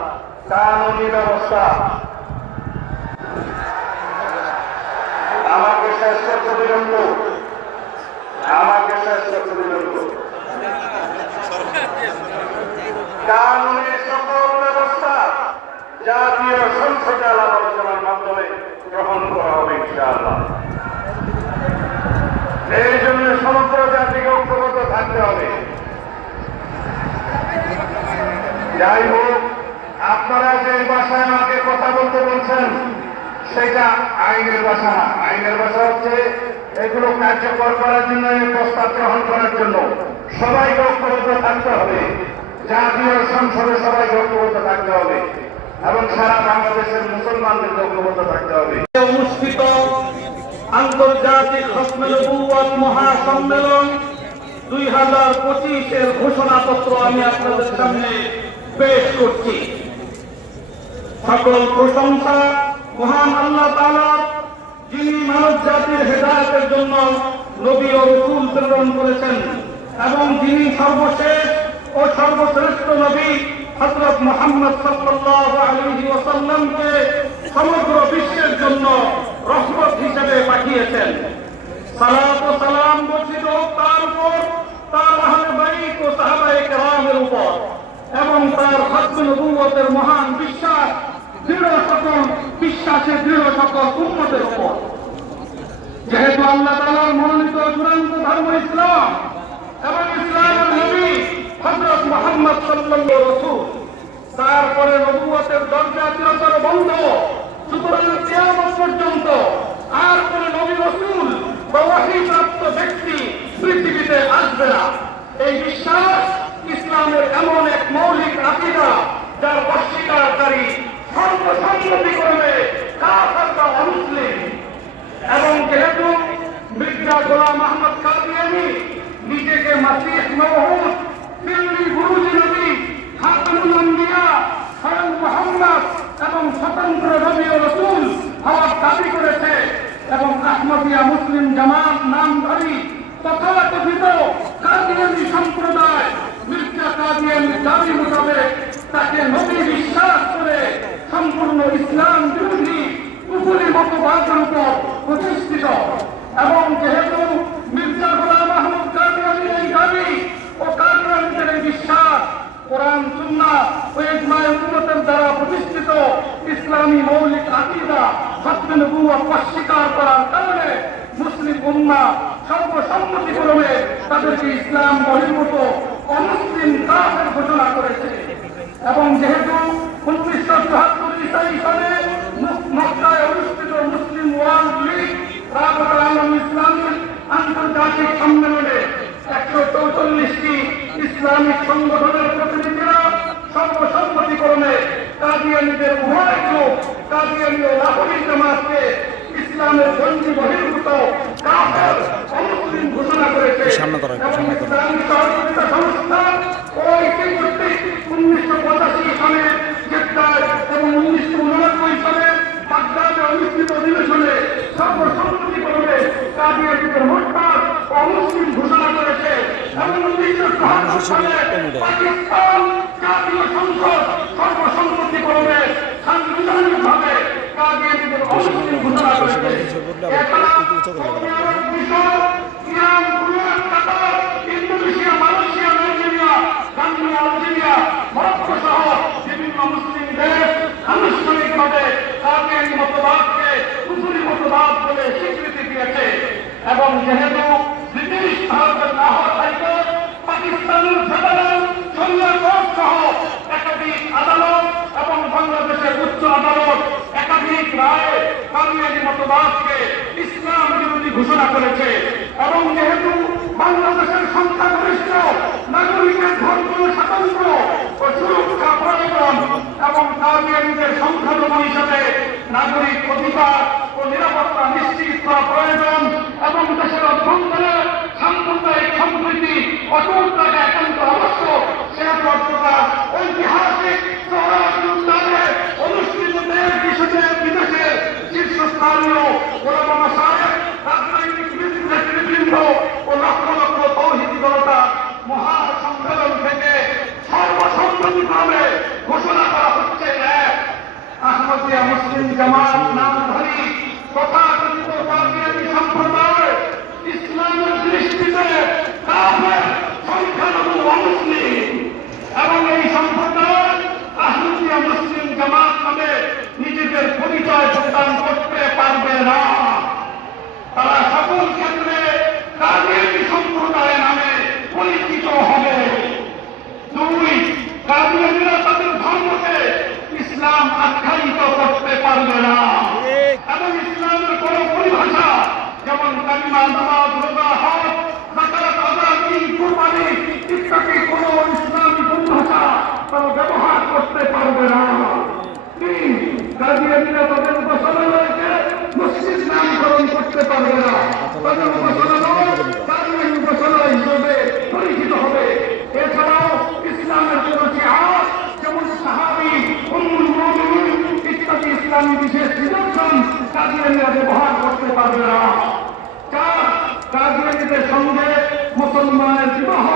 কানুনি ব্যবস্থা আমাকে শেষ করতে দিলেন তো, আমাকে শেষ করতে দিলেন তো। কানুনি সকল ব্যবস্থা জাতীয় সংসদে আলাপ আলোচনার মাধ্যমে গ্রহণ করা হবে ইনশাআল্লাহ। এই জন্য সমগ্র জাতিকে ঐক্যবদ্ধ থাকতে হবে। যাই হোক, আপনারা যে ভাষায় আমাকে কথা বলতে বলছেন সেটা আইনের ভাষা না। আইনের ভাষা হচ্ছে এগুলো কার্যকর করার জন্য, এই প্রস্তাব গ্রহণ করার জন্য সবাইকে ঐক্যবদ্ধ থাকতে হবে, জাতীয় সংসদে সবাইকে ঐক্যবদ্ধ থাকতে হবে এবং সারা বাংলাদেশের মুসলমানদেরকে ঐক্যবদ্ধ থাকতে হবে। অনুষ্ঠিত আন্তর্জাতিক খতমে নবুওয়াত মহাসম্মেলন 2025-এর ঘোষণাপত্র আমি আপনাদের সামনে পেশ করছি। সকল প্রশংসা মহান আল্লাহ তাআলার, যিনি মানব জাতির হেদায়েতের জন্য নবী ও রাসূল প্রেরণ করেছেন এবং যিনি সর্বশেষ ও সর্বশ্রেষ্ঠ নবী হযরত মুহাম্মদ সাল্লাল্লাহু আলাইহি ওয়াসাল্লামকে সমগ্র বিশ্বের জন্য রহমত হিসেবে পাঠিয়েছেন। সালাত ও সালাম বর্ষিত হোক তার উপর, তার আহলে বাইত ও সাহাবায়ে কেরামের উপর এবং তার খতমে নবুওয়াতের মহান বিশ্বাস বিশ্বাসের দৃঢ় সকল উম্মতের উপর। যেহেতু আল্লাহ তাআলার মনোনীত চূড়ান্ত ধর্ম ইসলাম এবং ইসলামের নবী হযরত মুহাম্মদ সাল্লাল্লাহু আলাইহি রাসূল, তারপরে নবুওয়াতের দরজা চিরতর বন্ধ, সুতরাং কিয়ামত পর্যন্ত আর কোন নবী রাসূল বা ওহীপ্রাপ্ত ব্যক্তি পৃথিবীতে আসবে না। এই বিশ্বাস ইসলামের এমন এক মৌলিক আকীদা যার অস্বীকারী সর্বসম্মতিক্রমে কাফের বা অমুসলিম। এবং যেহেতু মির্জা গোলাম আহমদ কাদিয়ানী নিজেকে মাসিহ মওউদ, দিল্লি গুরুজি নবী, খাতামুল আম্বিয়া, স্বয়ং মুহাম্মদ এবং স্বতন্ত্র নবী ও রাসূল হওয়ার দাবি করেছে এবং আহমদিয়া মুসলিম জামাত নামধারী তথাকথিত কাদিয়ানী সম্প্রদায় মির্জা কাদিয়ানীর দাবি মোতাবেক তাকে নবী বিশ্বাস করে সম্পূর্ণ ইসলাম বিরোধী কুফরি মতবাদের উপর প্রতিষ্ঠিত। এবং যেহেতু মির্জা গোলাম আহমদ কাদিয়ানীর এই দাবি ও কাদিয়ানীদের এই বিশ্বাস কোরআন সুন্নাহ ও ইজমায়ে উম্মতের দ্বারা প্রতিষ্ঠিত ইসলামী মৌলিক আকীদা খতমে নবুওয়াত অস্বীকার করার কারণে মুসলিম উম্মাহ সর্বসম্মতিক্রমে তাদেরকে ইসলাম বহির্ভূত অমুসলিম কাফের ঘোষণা করেছে। এবং যেহেতু 1974 ইসাই সালে মক্কায় অনুষ্ঠিত মুসলিম ওয়ার্ল্ড লীগ রাবাতুল আলম ইসলামী আন্তর্জাতিক সম্মেলনে 144টি ইসলামিক সংগঠনের প্রতিনিধিরা সর্বসম্মতিক্রমে কাদিয়ানীদের উভয় গ্রুপ কাদিয়ানী ও লাহোরী জামাতকে ইসলামের জঙ্গি বহির্ভূত কাফের অমুসলিম ঘোষণা করেছে। এবং ইসলামী সহযোগিতা সংস্থা ও ইতিমধ্যে 1985 সালে জেদ্দায় এবং 1989 সালে বাগদাদে অনুষ্ঠিত অধিবেশনে সর্বসম্মতিক্রমে কাদিয়ানীদের মোরতাদ ও অমুসলিম ঘোষণা করেছে। এবং 1974 সালে পাকিস্তান জাতীয় সংসদ সর্বসম্মতিক্রমে সাংবিধানিকভাবে কাদিয়ানীদের অমুসলিম ঘোষণা করেছে। এছাড়া Iran, Kuwait, Qatar, Indonesia, Malaysia, Nigeria, Gambia, Algeria, Morocco সহ বিভিন্ন মুসলিম দেশ আনুষ্ঠানিকভাবে কাদিয়ানী মতবাদকে কুফরি মতবাদ বলে স্বীকৃতি দিয়েছে। এবং যেহেতু ব্রিটিশ ভারতের লাহোর হাইকোর্ট, পাকিস্তানের ফেডারেল শরিয়া কোর্ট সহ একাধিক আদালত এবং বাংলাদেশের উচ্চ আদালত একাধিক রায়ে কাদিয়ানী মতবাদকে ইসলাম বিরোধী ঘোষণা করেছে। এবং যেহেতু বাংলাদেশের সংখ্যাগরিষ্ঠ নাগরিকের ধর্মীয় স্বাতন্ত্র্য ও সুরক্ষা প্রয়োজন এবং কাদিয়ানীদের সংখ্যালঘু হিসাবে নাগরিক অধিকার ও নিরাপত্তা নিশ্চিত করা প্রয়োজন এবং দেশের অভ্যন্তরে সাম্প্রদায়িক সম্প্রীতি অটুট থাকা একান্ত আবশ্যক, সেহেতু অর্থকার ঐতিহাসিক শহরাঞ্চলে অনুষ্ঠিত দেশ বিদেশের শীর্ষস্থানীয় ওলামা মাশায়েখ, রাজনৈতিক নেতৃবৃন্দ ও লক্ষ লক্ষ তৌহিদি জনতা মহাসম্মেলন থেকে সর্বসম্মতিক্রমে ঘোষণা করা হচ্ছে এক আহমদিয়া মুসলিম জামাত নামধারী তথাকথিত কাদিয়ানী সম্প্রদায় ইসলামের দৃষ্টিতে কাফের, সংখ্যালঘু, অমুসলিম। এবং এই সম্প্রদায় আহমদিয়া মুসলিম জামাত নামে নিজেদের পরিচয় প্রদান করতে পারবে না। তারা সকল ক্ষেত্রে কাদিয়ানী সম্প্রদায় নামে পরিচিত হবে। দুই, কাদিয়ানীরা তাদের ধর্মকে ইসলাম আখ্যায়িত করতে পারবে না এবং ইসলামের কোন পরিভাষা যেমন কালিমা, নামাজ, রোজা, হজ, যাকাত, আযান, ঈদ, কুরবানি ইত্যাদি কোন ইসলামী পরিভাষা তারা ব্যবহার করতে পারবে না। তিন, কাদিয়ানীরা তাদের উপাসনালয়কে মসজিদ নামকরণ করতে পারবে না। তাদের উপাসনালয় কাদিয়ানী উপাসনালয় হিসেবে পরিচিত হবে। এছাড়াও ইসলামের কোন জিহাদ যেমন সাহাবী, উম্মুল মুমিনিন ইত্যাদি ইসলামী বিশেষ নিদর্শন কাদিয়ানীরা ব্যবহার করতে পারবে না। চার, কাদিয়ানীদের সঙ্গে মুসলমানের বিবাহ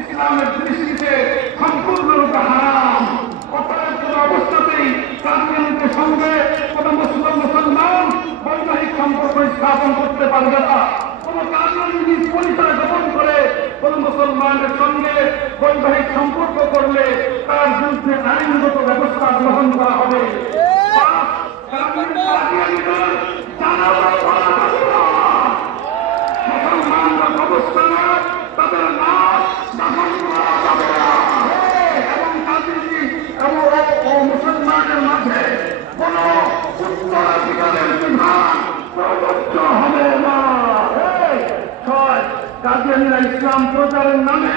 ইসলামের দৃষ্টিতে সম্পূর্ণরূপে হারাম। অপরাধ কোন অবস্থাতেই কাদিয়ানীদের সঙ্গে কোন মুসলমান বৈবাহিক সম্পর্ক স্থাপন করতে পারবে না। কোন কাদিয়ানী নিজ পরিচয় গোপন করে কোন মুসলমানের সঙ্গে বৈবাহিক সম্পর্ক করলে তার বিরুদ্ধে আইনগত ব্যবস্থা গ্রহণ করা হবে। পাঁচ, কাদিয়ানীদের জানাজা পড়া যাবে না। মুসলমানরা অবস্থানে তাদের লাশ দাফন করা যাবে না এবং কাদিয়ানী এবং মুসলমানের মাঝে কোন উত্তরাধিকারের বিধান প্রযোজ্য হবে না। ছয়, কাদিয়ানীরা ইসলাম প্রচারের নামে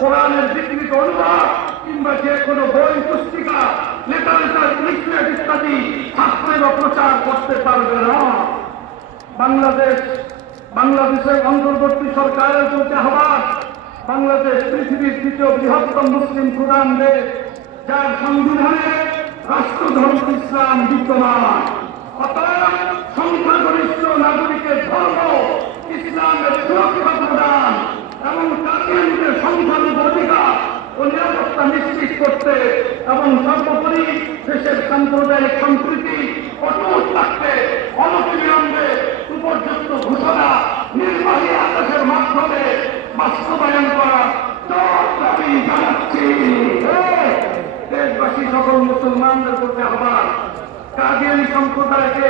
কোরআনের বিকৃত অনুবাদ কিংবা যে কোনো বই পুস্তিকা লিটারেচার লিফলেট ইত্যাদি ছাত্রেরা প্রচার করতে পারবে না। বাংলাদেশের অন্তর্বর্তী সরকারের প্রতি আহ্বান, বাংলাদেশ পৃথিবীর তৃতীয় বৃহত্তম মুসলিম প্রধান দেশ, যার সংবিধানে রাষ্ট্রধর্ম ইসলাম বিদ্যমান। অতএব সংখ্যাগরিষ্ঠ নাগরিকের ধর্ম ইসলামের সুরক্ষা প্রদান এবং কাদিয়ানীদের সংখ্যালঘু অধিকার ও নিরাপত্তা নিশ্চিত করতে এবং সর্বোপরি দেশের সাম্প্রদায়িক সম্প্রীতি অটুট রাখতে অনতিবিলম্বে উপযুক্ত ঘোষণা নির্বাহী আদেশের মাধ্যমে বাস্তবায়ন করা দাবি জানাচ্ছি। দেশবাসী সকল মুসলমানদের প্রতি আহ্বান, কাদিয়ানী সম্প্রদায়কে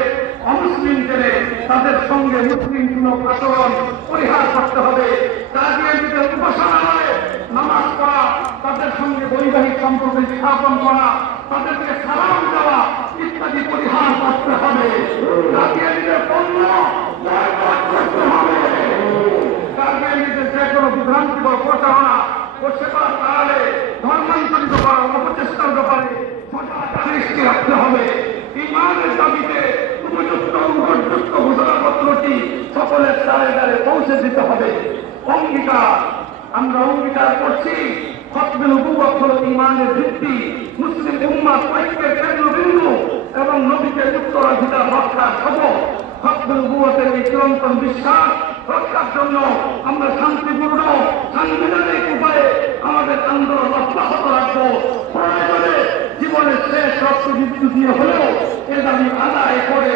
অমুসলিম জেনে তাদের সঙ্গে মুসলিম সুলভ আচরণ পরিহার করতে হবে। কাদিয়ানীদের উপাসনালয়ে নামাজ পড়া, তাদের সঙ্গে বৈবাহিক সম্পর্ক স্থাপন করা, তাদেরকে সালাম দেওয়া ইত্যাদি পরিহার করতে হবে। কাদিয়ানীদের পণ্য বয়কট করতে হবে। কাদিয়ানীদের যে কোনো বিভ্রান্তিকর প্রচারণা ও সেবার তাহলে ধর্মান্তরিত করা অপচেষ্টার ব্যাপারে সজাগ দৃষ্টি রাখতে হবে। ইমানের দাবিতে উপযুক্ত ঘোষণাপত্রটি সকলের দ্বারে দ্বারে পৌঁছে দিতে হবে। আমরা অঙ্গীকার করছি খতমে নবুওয়াত হল ইমানের ভিত্তি, মুসলিম উম্মাহ ঐক্যের কেন্দ্রবিন্দু এবং নবীকে উত্তরাধিকার রক্ষার শপথ। খতমে নবুওয়াতের এই চিরন্তন বিশ্বাস রক্ষার জন্য আমরা শান্তিপূর্ণ সাংবিধানিক উপায়ে আমাদের আন্দোলন অব্যাহত রাখবো। প্রয়োজনে জীবনের শেষ রক্তবিন্দু দিয়ে হলেও এ দাবি আদায় করে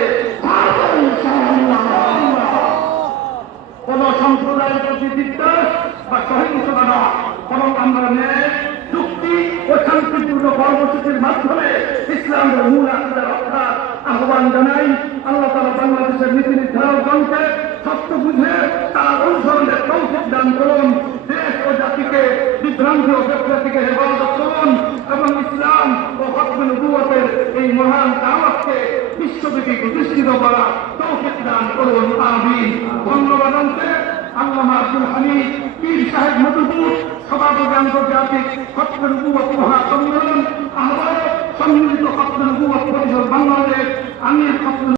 কোন সম্প্রদায়ের প্রতি বিদ্বেষ বা সহিংসতা নয়, বরং আমরা ন্যায় যুক্তি ও শান্তিপূর্ণ কর্মসূচির মাধ্যমে ইসলামের মূল আকিদা রক্ষার আহ্বান জানাই। আল্লাহ তাআলা বাংলাদেশের নীতি নির্ধারকগণকে সত্য বুঝে তার অনুসরণের তৌফিক দান করুন। দেশ ও জাতিকে বিভ্রান্তি ও বিভ্রান্তি থেকে হেফাজত করুন এবং ইসলাম ও খতমে নবুওয়াতের এই মহান দাওয়াতকে বিশ্বব্যাপী প্রতিষ্ঠিত করা তৌফিক দান করুন। আমিন। ধন্যবাদ। আল্লামা আব্দুল হামিদ পীর সাহেব মধুপুর সভাপতি আন্তর্জাতিক খতমে নবুওয়াত মহাসম্মেলন আহ্বায়ক সম্মিলিত খতমে নবুওয়াত পরিষদ বাংলাদেশ আমির খতমে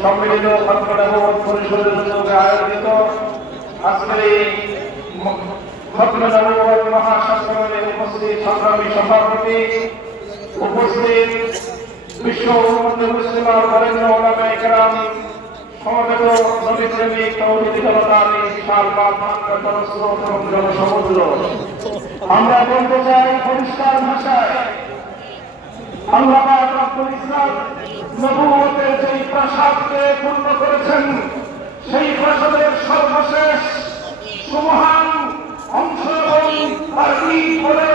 সম্মিলিত খতমে নবুওয়াত পরিষদের উদ্যোগে আয়োজিত আজকের এই খতমে নবুওয়াত মহাসম্মেলনে উপস্থিত সংগ্রামী সভাপতি, উপস্থিত বিশ্ব মুসলিম বরেণ্য ওলামায়ে কেরাম, সমবেত নবী প্রেমিক তৌহিদি জনতার এই বিশাল স্রোত এবং জনসমুদ্র, আমরা বলতে চাই পরিষ্কার ভাষায়, আল্লাহ পাক রব্বুল ইজ্জত নবুওয়াতের যেই প্রাসাদকে পূর্ণ করেছেন, সেই প্রাসাদের সর্বশেষ সুমহান অংশ আর ঈদ বলে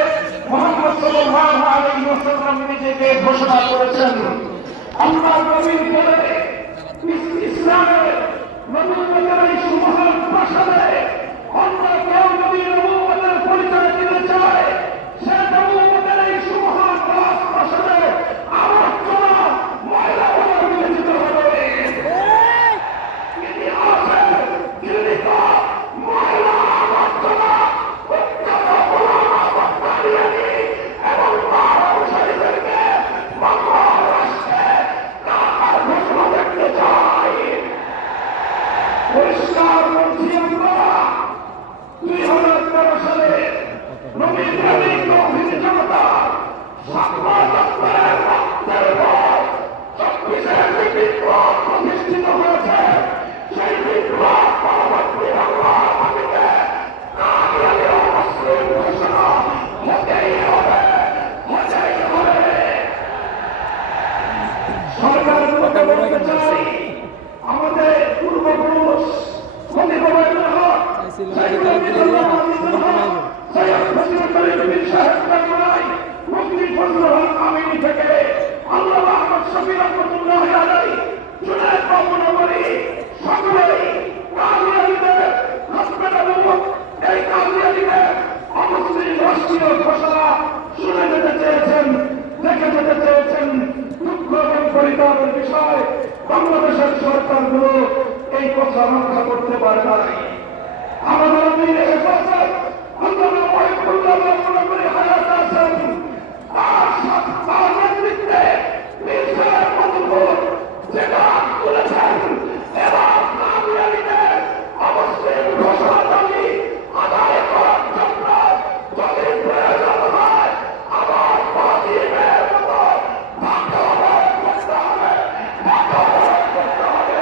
মুহাম্মদ সাল্লাল্লাহু আলাইহি ওয়াসাল্লাম নিজেকে ঘোষণা করেছেন। আল্লাহ নবীর বলে ইসলামের নবুওয়াতের এই সুমহান প্রাসাদে আমরা কেউ যদি নবুওয়াতের পরিচয় দিতে চায়, সে নবুওয়াতের এই সুমহান প্রাসাদে আবর্জনা ময়লা হয়ে বিবেচিত হবে। ইতিহাসের জীবিকা ময়লা আবর্জনা পরিষ্কার করছি আমরা 2013 সালে নবী প্রেমিক তৌহিদি জনতা সাতবারের রক্তের পর 24-এর বিপ্লব প্রতিষ্ঠিত হয়েছে। সেই বিপ্লব পরবর্তী বাংলার মাটিতে কাদিয়ানী ও মুসলিম ঘোষণা হতেই হবে, হতেই হবে। সরকারগুলোকে বলতে চাই, আমাদের পূর্বপুরুষ থেকে আল্লাহ আহমদ শফি রহমতুল্লাহ আলাইহি জুনায়েদ কামনা করি সকলেই কাদিয়ানীদের খতমে নবুওয়াত এই কাদিয়ানীদের অমুসলিম রাষ্ট্রীয় ঘোষণা শুনে যেতে চেয়েছেন, দেখে যেতে চেয়েছেন। দুঃখ এবং পরিতাপের বিষয়, বাংলাদেশের সরকার কথা রক্ষা করতে পারে না। আমাদের বীরের হেফাজত আল্লামা মহিবুল্লাহ মনে করে হায়াত আছেন। তার নেতৃত্বে বীর সাহেব মধুপুর যেটা করেছেন এবং কামিয়ালিদের অবশ্যই ঘোষণা দাবি আদায় করার জন্য যদি প্রয়োজন হয় আবার বাজিমের মতো আক্রমণ করতে হবে, আক্রমণ করতে হবে।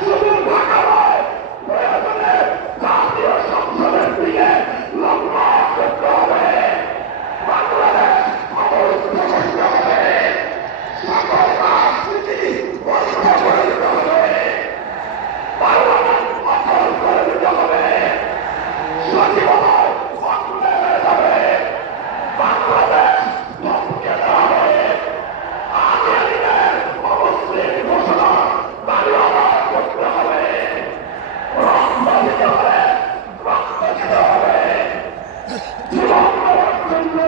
শুধু ঢাকা নয়, প্রয়োজনে জাতীয় সংসদের দিকে লম্বা করতে হবে। বাংলাদেশ অবস্থা করতে হবে, সকল রাজনীতি বন্ধ করে দিতে হবে, পার্লামেন্ট অচল করে দিতে হবে, সচিবালয় বন্ধ হয়ে যাবে, বাংলাদেশ ধমকে দেওয়া হবে, আমিরের অবশ্যই ঘোষণা দাবি আদায় করতে হবে, রক্ত দিতে হবে, রক্ত দিতে হবে। জীবন দেওয়ার জন্য,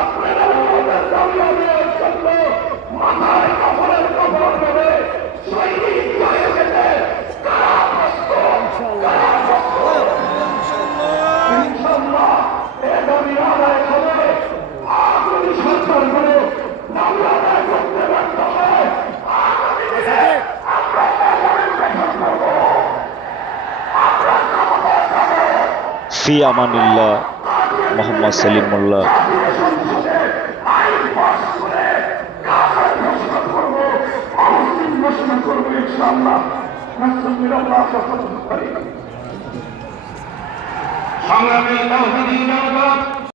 আপনারা আমাদের দাবি আদায়ের জন্য মাথায় কাপড়ের কাপড় দেবে, শহীদ হয়ে গেছে কারা প্রস্তুত, কারা প্রস্তুত। ইনশাআল্লাহ এ দাবি আদায় হবে। আগামী সরকার করে দাবি আদায় করতে ব্যর্থ হয়, আগামী দিনে আমরা তাদের গঠন করব, আমরা ক্ষমতায় যাবো। ফি আমানিল্লাহ, মোহাম্মদ সেলিম মোল্লা। জাতীয় সংসদে আইন পাস করে কাফের ঘোষণা করব, অমুসলিম ঘোষণা করব ইনশাআল্লাহ। নাসরুল্লাহ সংগ্রামী তাওহীদি জনতা